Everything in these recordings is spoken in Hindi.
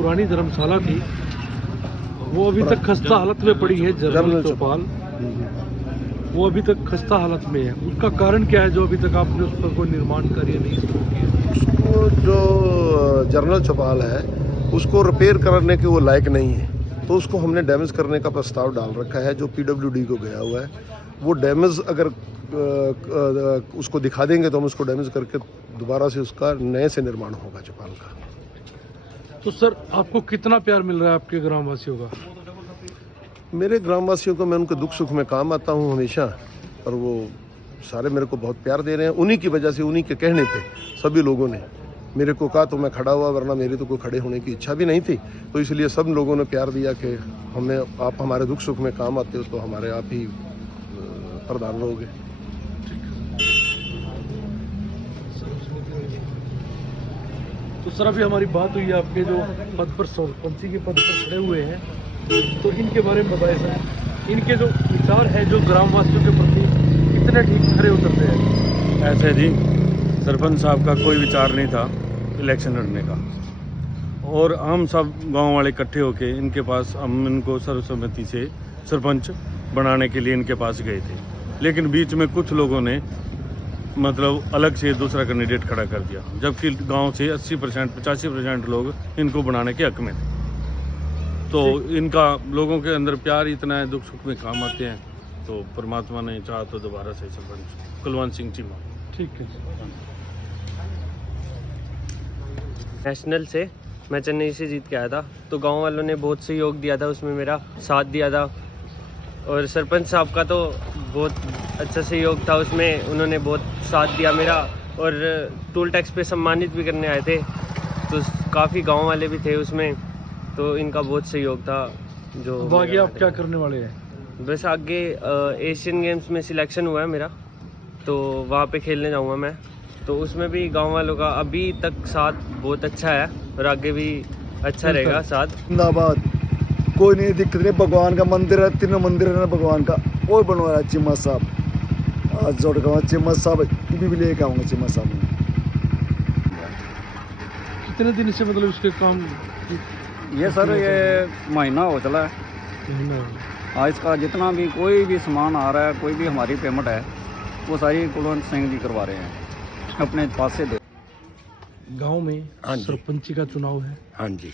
पुरानी धर्मशाला थी वो अभी तक खस्ता हालत में पड़ी है, जनरल चौपाल, वो अभी तक खस्ता हालत में है। उसका कारण क्या है जो अभी तक आपने उस पर कोई निर्माण कार्य नहीं शुरू किया? वो जो जनरल चौपाल है उसको रिपेयर करने के वो लायक नहीं है, तो उसको हमने डैमेज करने का प्रस्ताव डाल रखा है जो PWD को गया हुआ है। वो डैमेज अगर उसको दिखा देंगे तो हम उसको डैमेज करके दोबारा से उसका नए से निर्माण होगा चौपाल का। तो सर आपको कितना प्यार मिल रहा है आपके ग्रामवासियों का? मेरे ग्रामवासियों को मैं उनके दुख सुख में काम आता हूँ हमेशा, और वो सारे मेरे को बहुत प्यार दे रहे हैं। उन्हीं की वजह से, उन्हीं के कहने पे सभी लोगों ने मेरे को कहा तो मैं खड़ा हुआ, वरना मेरी तो कोई खड़े होने की इच्छा भी नहीं थी। तो इसलिए सब लोगों ने प्यार दिया कि हमें आप हमारे दुख सुख में काम आते हो तो हमारे आप ही प्रधान रहोगे। तो सर अभी हमारी बात हुई है आपके जो पद पर, सरपंची के पद पर खड़े हुए हैं, तो इनके बारे में बताइए सर, इनके जो विचार है जो ग्रामवासियों के प्रति कितने ठीक खरे उतरते हैं? ऐसे जी सरपंच साहब का कोई विचार नहीं था इलेक्शन लड़ने का, और हम सब गांव वाले इकट्ठे होके इनके पास, हम इनको सर्वसम्मति से सरपंच बनाने के लिए इनके पास गए थे। लेकिन बीच में कुछ लोगों ने मतलब अलग से दूसरा कैंडिडेट खड़ा कर दिया, जबकि गांव से 80% 85% लोग इनको बनाने के हक में थे। तो इनका लोगों के अंदर प्यार इतना है, दुख सुख में काम आते हैं, तो परमात्मा ने चाहा तो दोबारा से सरपंच कुलवंत सिंह चीमा। ठीक है। नेशनल से मैं चेन्नई से जीत के आया था, तो गांव वालों ने बहुत सहयोग दिया था, उसमें मेरा साथ दिया था। और सरपंच साहब का तो बहुत अच्छा सहयोग था, उसमें उन्होंने बहुत साथ दिया मेरा, और टोल टैक्स पे सम्मानित भी करने आए थे, तो काफ़ी गांव वाले भी थे उसमें, तो इनका बहुत सहयोग था। जो आगे आप क्या करने वाले हैं? बस आगे एशियन गेम्स में सिलेक्शन हुआ है मेरा, तो वहाँ पे खेलने जाऊँगा मैं, तो उसमें भी गांव वालों का अभी तक साथ बहुत अच्छा है और आगे भी अच्छा रहेगा साथ। जिंदाबाद, कोई नहीं दिक्कत नहीं, भगवान का मंदिर है, तीनों मंदिर है ना भगवान का, वो बनवा रहा है चिम्मा साहब। आज जोड़ का चिम्मा साहब भी लेके आऊँगा चिम्मा साहब। कितने दिन से मतलब उसके काम? ये सर ये महीना हो चला है। हाँ, इसका जितना भी कोई भी सामान आ रहा है, कोई भी हमारी पेमेंट है, वो सारी कुलवंत सिंह जी करवा रहे हैं अपने पास से। गांव में सरपंची का चुनाव है। हाँ जी,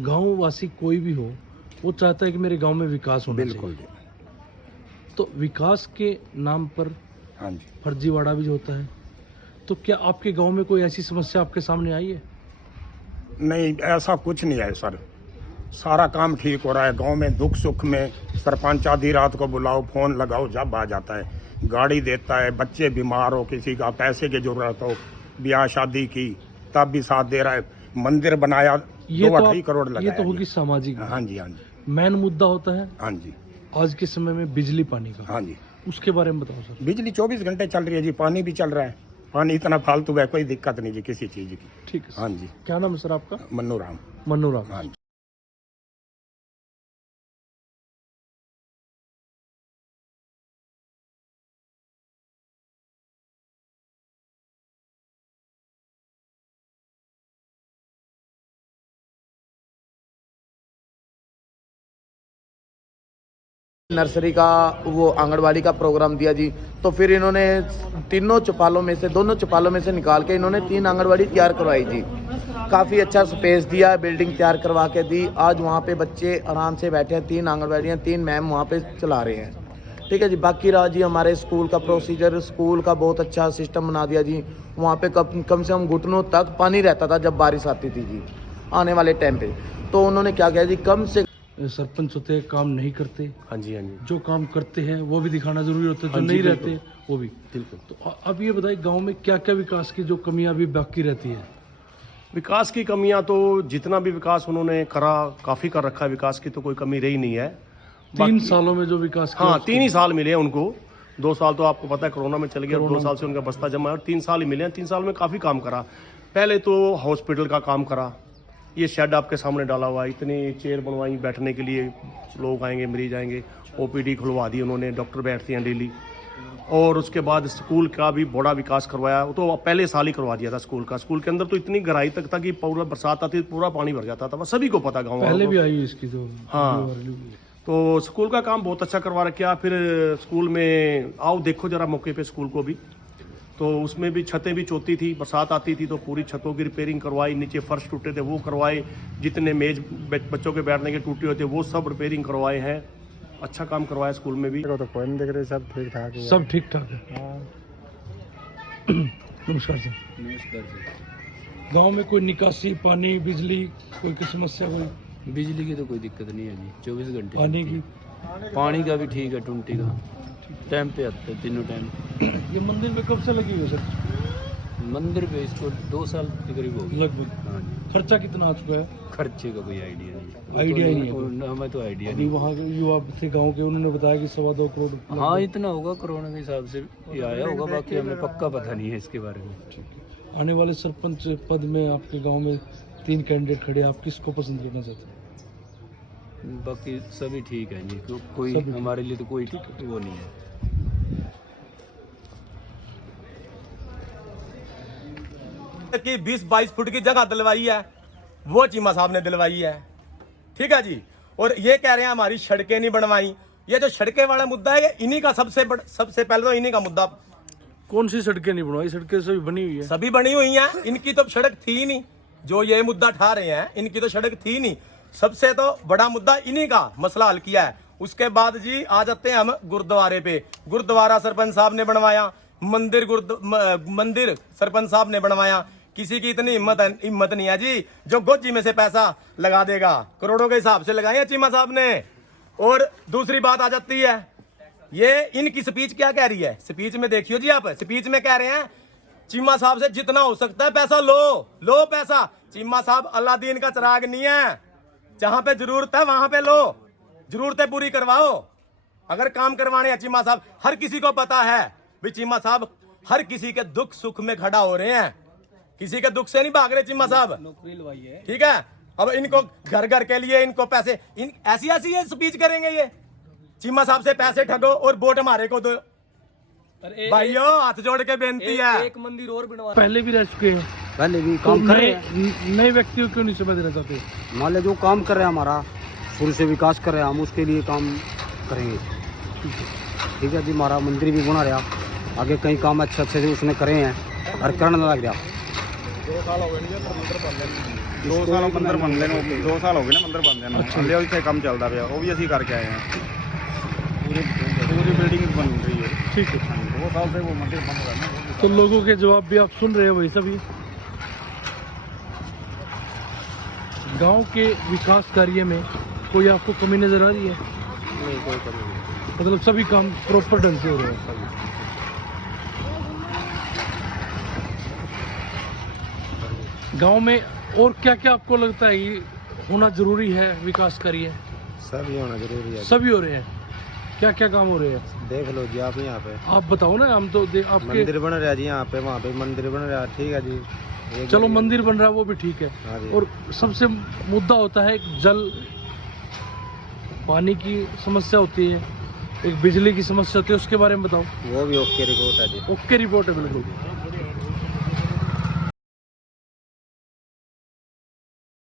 गांव वासी कोई भी हो वो चाहता है कि मेरे गांव में विकास होना बिल्कुल चाहिए। तो विकास के नाम पर हाँ जी। फर्जीवाड़ा भी होता है, तो क्या आपके गांव में कोई ऐसी समस्या आपके सामने आई है? नहीं, ऐसा कुछ नहीं है सर, सारा काम ठीक हो रहा है। गांव में दुख सुख में सरपंच आधी रात को बुलाओ, फोन लगाओ, जब आ जाता है, गाड़ी देता है। बच्चे बीमार हो, किसी का पैसे की जरूरत हो, ब्याह शादी की, तब भी साथ दे रहा है। मंदिर बनाया, 2-2.5 करोड़ लगाया। ये तो होगी सामाजिक। हाँ जी, हाँ जी। मेन मुद्दा होता है हाँ जी, आज के समय में बिजली पानी का। हाँ जी। उसके बारे में बताओ सर। बिजली 24 घंटे चल रही है जी, पानी भी चल रहा है। पानी इतना फालतू है, कोई दिक्कत नहीं जी किसी चीज़ की। ठीक है। हाँ जी। क्या नाम है सर आपका? मन्नू राम। मन्नू राम। हाँ जी। नर्सरी का वो आंगनवाड़ी का प्रोग्राम दिया जी, तो फिर इन्होंने तीनों चौपालों में से, दोनों चौपालों में से निकाल के इन्होंने 3 आंगनवाड़ी तैयार करवाई जी। काफ़ी अच्छा स्पेस दिया, बिल्डिंग तैयार करवा के दी। आज वहाँ पे बच्चे आराम से बैठे हैं, 3 आंगनवाड़ियाँ, 3 मैम वहाँ पे चला रहे हैं। ठीक है जी। बाकी रहा जी हमारे स्कूल का प्रोसीजर, स्कूल का बहुत अच्छा सिस्टम बना दिया जी। वहाँ पे कम से कम घुटनों तक पानी रहता था जब बारिश आती थी जी, आने वाले टाइम पे। तो उन्होंने क्या किया जी, कम से सरपंच होते हैं काम नहीं करते। हाँ जी, हाँ जी। जो काम करते हैं वो भी दिखाना जरूरी होता है, जो नहीं रहते वो भी। बिल्कुल। तो अब ये बताइए गांव में क्या क्या विकास की जो कमियां अभी बाकी रहती है? विकास की कमियां तो जितना भी विकास उन्होंने करा काफ़ी कर रखा है, विकास की तो कोई कमी रही नहीं है। 3 सालों में जो विकास किया, हाँ, 3 ही साल मिले हैं उनको। 2 साल तो आपको पता है कोरोना में चल गया, 2 साल से उनका बस्ता जमा है, और 3 साल ही मिले हैं। 3 साल में काफ़ी काम करा। पहले तो हॉस्पिटल का काम करा, ये शेड आपके सामने डाला हुआ है, इतनी चेयर बनवाई बैठने के लिए, लोग आएंगे, मरीज आएंगे। OPD खुलवा दी उन्होंने, डॉक्टर बैठते हैं डेली। और उसके बाद स्कूल का भी बड़ा विकास करवाया। वो तो पहले साल ही करवा दिया था स्कूल का। स्कूल के अंदर तो इतनी गहराई तक था कि पूरा बरसात आती तो पूरा पानी भर जाता था, बस सभी को पता गाँव पहले भी आई इसकी तो। हाँ, तो स्कूल का काम बहुत अच्छा करवा रखा। फिर स्कूल में आओ देखो जरा मौके पे स्कूल को भी, तो उसमें भी छतें भी चोती थी, बरसात आती थी तो पूरी छतों की रिपेयरिंग करवाई, नीचे फर्श टूटे थे वो करवाए, जितने मेज बच्चों के बैठने के टूटे होते वो सब रिपेयरिंग करवाए हैं। अच्छा काम करवाया स्कूल में भी। तो कोई नहीं देख रहे, सब ठीक ठाक है। सब ठीक ठाक है। नमस्कार सर। नमस्कार सर। गांव में कोई निकासी, पानी, बिजली, कोई की समस्या? कोई बिजली की तो कोई दिक्कत नहीं है जी, 24 घंटे। पानी की? पानी का भी ठीक है, टूंटी का टाइम पे आता है, तीनों टाइम। ये मंदिर पे कब से लगी हुई है सर? मंदिर पे इसको 2 साल के करीब हो गए लगभग। हाँ जी। खर्चा कितना आ चुका है? खर्चे का कोई आइडिया नहीं। आइडिया ही नहीं है? हमें तो आइडिया अभी नहीं। वहाँ के युवा थे गांव के, उन्होंने बताया कि 2.25 करोड़। हाँ इतना होगा, कोरोना के हिसाब से ये आया होगा, बाकी हमें पक्का पता नहीं है इसके बारे में। आने वाले सरपंच पद में आपके गांव में 3 कैंडिडेट खड़े, आप किसको पसंद करना चाहते हैं? बाकी सभी ठीक है जी, कोई हमारे लिए तो कोई वो नहीं है। कि 20-22 फुट की जगह दिलवाई है वो चीमा साहब ने दिलवाई है, ठीक है जी। और ये कह रहे हैं हमारी सड़कें नहीं बनवाई। ये जो सड़कें वाला मुद्दा है, इन्हीं का सबसे पहले तो इन्हीं का मुद्दा। कौन सी सड़कें नहीं बनवाई? सड़कें सभी बनी हुई है। सभी बनी हुई हैं, इनकी तो सड़क थी ही नहीं। जो ये मुद्दा उठा रहे हैं, इनकी तो सड़क थी नहीं। सबसे तो बड़ा मुद्दा इन्हीं का मसला हल किया है। उसके बाद जी आ जाते हैं हम गुरुद्वारे पे। गुरुद्वारा सरपंच साहब ने बनवाया, मंदिर सरपंच साहब ने बनवाया। किसी की इतनी हिम्मत नहीं है जी जो गोजी में से पैसा लगा देगा। करोड़ों के हिसाब से लगाए हैं चीमा साहब ने। और दूसरी बात आ जाती है, ये इनकी स्पीच क्या कह रही है? स्पीच में देखियो जी आप, स्पीच में कह रहे हैं चीमा साहब से जितना हो सकता है पैसा लो पैसा। चीमा साहब अलादीन का चिराग नहीं है, जहां पे जरूरत है वहां पे लो, जरूरतें पूरी करवाओ। अगर काम करवाने हैं चीमा साहब, हर किसी को पता है भी चीमा साहब हर किसी के दुख सुख में खड़ा हो रहे हैं, किसी के दुख से नहीं भाग रहे चीमा साहब। नौकरी लवाई है, ठीक है। अब इनको घर घर के लिए इनको पैसे, ऐसी ये स्पीच करेंगे ये। चीमा साहब से पैसे ठगो और वोट हमारे को दो। भाइयों हाथ जोड़ के बेनती है। एक मंदिर और बनवा, पहले भी रह चुके हैं, पहले भी काम कर रहे हैं। नए व्यक्तियों क्यों नहीं समय देना चाहते? मान लो जो काम कर रहे हैं, हमारा शुरू से विकास कर रहे हैं, हम उसके लिए काम करेंगे। ठीक है जी। हमारा मंदिर भी बना रहा, आगे कई काम अच्छे से उसने करे हैं और करने लग रहा। 2 साल हो गए मंदिर बन लेने। 2 साल मंदिर बन लेने, 2 साल हो गए ना मंदिर बन लेने। हल्ले उससे काम चलता पाया, वो भी असी करके आए हैं। पूरी बिल्डिंग बन रही है, ठीक है। 2 साल से वो मंदिर बन रहा है ना। तो लोगों के जवाब भी आप सुन रहे हो वही सभी। गांव के विकास कार्य में कोई आपको कमी नजर आ रही है? नहीं कोई कमी नहीं। मतलब सभी काम प्रॉपर ढंग से हो रहे हैं। गांव में और क्या क्या आपको लगता है ये होना जरूरी है विकास कार्य? सभी होना जरूरी है। सभी हो रहे हैं। क्या क्या काम हो रहे हैं? देख लो जी आप यहाँ पे, आप बताओ ना। हम तो आपके मंदिर बन रहा है जी, यहाँ पे वहाँ पे मंदिर बन रहा है। ठीक है जी। चलो मंदिर बन रहा है वो भी ठीक है। हाँ जी। और सबसे मुद्दा होता है जल पानी की समस्या होती है, एक बिजली की समस्या होती है, उसके बारे में बताओ। वो भी ओके रिपोर्ट है जी। ओके रिपोर्ट है बिल्कुल।